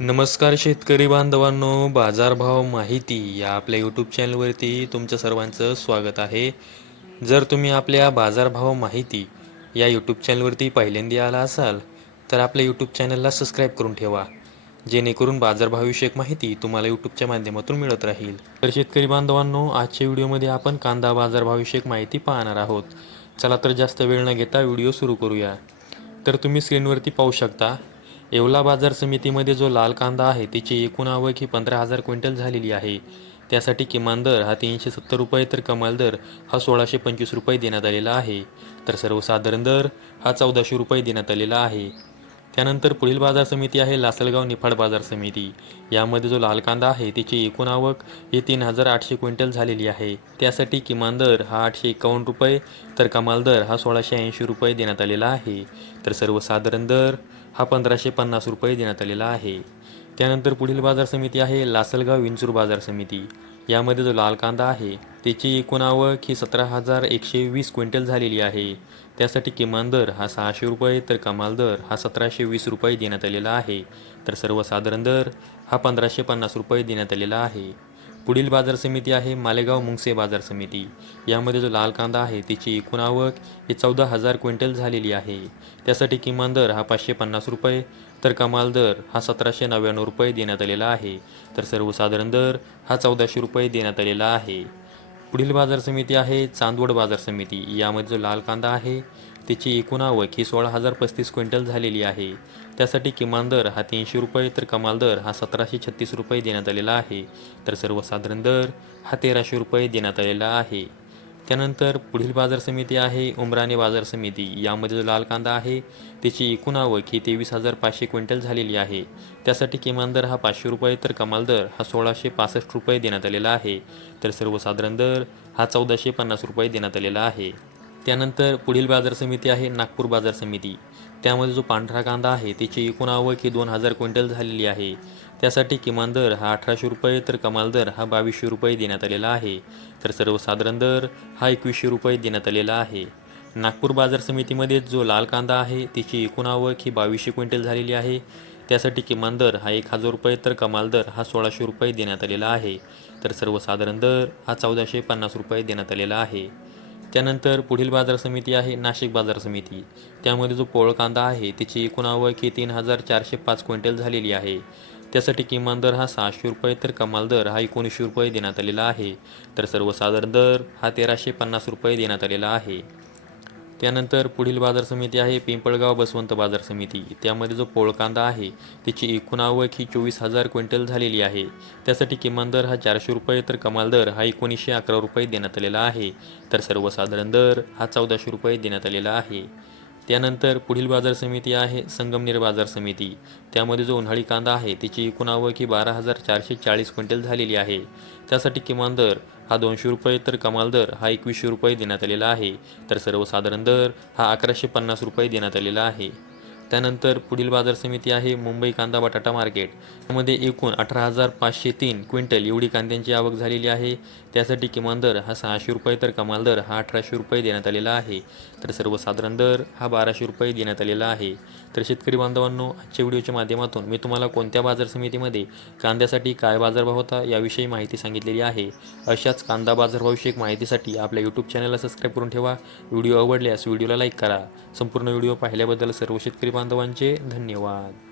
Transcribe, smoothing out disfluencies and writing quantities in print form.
नमस्कार शेतकरी बांधवांनो, बाजारभाव माहिती या आपल्या यूट्यूब चॅनलवरती तुमचं सर्वांचं स्वागत आहे. जर तुम्ही आपल्या बाजारभाव माहिती या यूट्यूब चॅनलवरती पहिल्यांदा आला असाल तर आपल्या यूट्यूब चॅनलला सबस्क्राईब करून ठेवा, जेणेकरून बाजारभावविषयक माहिती तुम्हाला यूट्यूबच्या माध्यमातून मिळत राहील. तर शेतकरी बांधवांनो, आजच्या व्हिडिओमध्ये आपण कांदा बाजारभावविषयक माहिती पाहणार आहोत. चला तर जास्त वेळ न घेता व्हिडिओ सुरू करूया. तर तुम्ही स्क्रीनवरती पाहू शकता, येवला बाजार समितीमध्ये जो लाल कांदा आहे त्याची एकूण आवक ही 15,000 क्विंटल झालेली आहे. त्यासाठी किमान दर हा 370 रुपये तर कमाल दर हा 1,625 रुपये देण्यात आलेला आहे. तर सर्वसाधारण दर हा 1,400 रुपये देण्यात आलेला आहे. त्यानंतर पुढील बाजार समिती आहे लासलगाव निफाड बाजार समिती. यामध्ये जो लाल कांदा आहे त्याची एकूण आवक ही 3,800 क्विंटल झालेली आहे. त्यासाठी किमान दर हा 851 रुपये तर कमाल दर हा 1,680 रुपये देण्यात आलेला आहे. तर सर्वसाधारण दर हा 1,550 रुपये देण्यात आलेला आहे. त्यानंतर पुढील बाजार समिती आहे लासलगाव विंचूर बाजार समिती. यामध्ये जो लाल कांदा आहे त्याची एकूण आवक ही 17,120 क्विंटल झालेली आहे. त्यासाठी किमान दर हा 600 रुपये तर कमाल दर हा 1,720 रुपये देण्यात आलेला आहे. तर सर्वसाधारण दर हा 1,550 रुपये देण्यात आलेला आहे. पुढील बाजार समिती आहे मालेगाव मुंगसे बाजार समिती. यामध्ये जो लाल कांदा आहे त्याची एकूण आवक ही 14,000 क्विंटल झालेली आहे. त्यासाठी किमान दर हा 550 रुपये तर कमाल दर हा 1,799 रुपये देण्यात आलेला आहे. तर सर्वसाधारण दर हा 1,400 रुपये देण्यात आलेला आहे. पुढील बाजार समिती आहे चांदवड बाजार समिती. यामध्ये जो लाल कांदा आहे त्याची एकूण आवक ही 16,035 क्विंटल झालेली आहे. त्यासाठी किमान दर हा 300 रुपये तर कमाल दर हा 1,736 रुपये देण्यात आलेला आहे. तर सर्वसाधारण दर हा 1,300 रुपये देण्यात आलेला आहे. त्यानंतर पुढील बाजार समिती आहे उमराणे बाजार समिती. यामध्ये जो लाल कांदा आहे त्याची एकूण आवक ही 23,500 क्विंटल झालेली आहे. त्यासाठी किमान दर हा 500 रुपये तर कमाल दर हा 1,665 रुपये देण्यात आलेला आहे. तर सर्वसाधारण दर हा 1,450 रुपये देण्यात आलेला आहे. त्यानंतर पुढील बाजार समिती आहे नागपूर बाजार समिती. त्यामध्ये जो पांढरा कांदा आहे त्याची एकूण आवक ही 2,000 क्विंटल झालेली आहे. त्यासाठी किमान दर हा 1,800 रुपये तर कमाल दर हा 2,200 रुपये देण्यात आलेला आहे. तर सर्वसाधारण दर हा 2,100 रुपये देण्यात आलेला आहे. नागपूर बाजार समितीमध्ये जो लाल कांदा आहे त्याची एकूण आवक ही 2,200 क्विंटल झालेली आहे. त्यासाठी किमान दर हा 1,000 रुपये तर कमाल दर हा 1,600 रुपये देण्यात आलेला आहे. तर सर्वसाधारण दर हा 1,450 रुपये देण्यात आलेला आहे. त्यानंतर पुढील बाजार समिती आहे नाशिक बाजार समिती. त्यामध्ये जो पोळ कांदा आहे त्याची एकूण आवक ही 3,405 क्विंटल झालेली आहे. त्यासाठी किमान दर हा 600 रुपये तर कमाल दर हा 1900 रुपये देण्यात आलेला आहे. तर सर्वसाधारण दर हा 1,350 रुपये देण्यात आलेला आहे. त्यानंतर पुढील बाजार समिती आहे पिंपळगाव बसवंत बाजार समिती. त्यामध्ये जो पोळ कांदा आहे त्याची एकूण आवक ही 24,000 क्विंटल झालेली आहे. त्यासाठी किमान दर हा 400 रुपये तर कमाल दर हा 1,911 रुपये देण्यात आलेला आहे. तर सर्वसाधारण दर हा 1,400 रुपये देण्यात आलेला आहे. त्यानंतर पुढील बाजार समिती आहे संगमनेर बाजार समिती. त्यामध्ये जो उन्हाळी कांदा आहे त्याची एकूण आवक ही 12,440 क्विंटल झालेली आहे. त्यासाठी किमान दर हा 200 रुपये तर कमाल दर हा 2,100 रुपये देण्यात आलेला आहे. तर सर्वसाधारण दर हा 1,150 रुपये देण्यात आलेला आहे. त्यानंतर पुढील बाजार समिती आहे मुंबई कांदा बटाटा मार्केट. यामध्ये एकूण 18,503 क्विंटल एवढी कांद्यांची आवक झालेली आहे. त्यासाठी किमान दर हा 600 रुपये तर कमाल दर हा 1,800 रुपये देण्यात आलेला आहे. तर सर्वसाधारण दर हा 1,200 रुपये देण्यात आलेला आहे. तर शेतकरी बांधवांनो, आजच्या व्हिडिओच्या माध्यमातून मी तुम्हाला कोणत्या बाजार समितीमध्ये कांद्यासाठी काय बाजारभाव होता याविषयी माहिती सांगितलेली आहे. अशाच कांदा बाजारभावविषयक माहितीसाठी आपल्या यूट्यूब चॅनलला सबस्क्राईब करून ठेवा. व्हिडिओ आवडल्यास व्हिडिओला लाईक करा. संपूर्ण व्हिडिओ पाहिल्याबद्दल सर्व शेतकरी बांधवांचे धन्यवाद.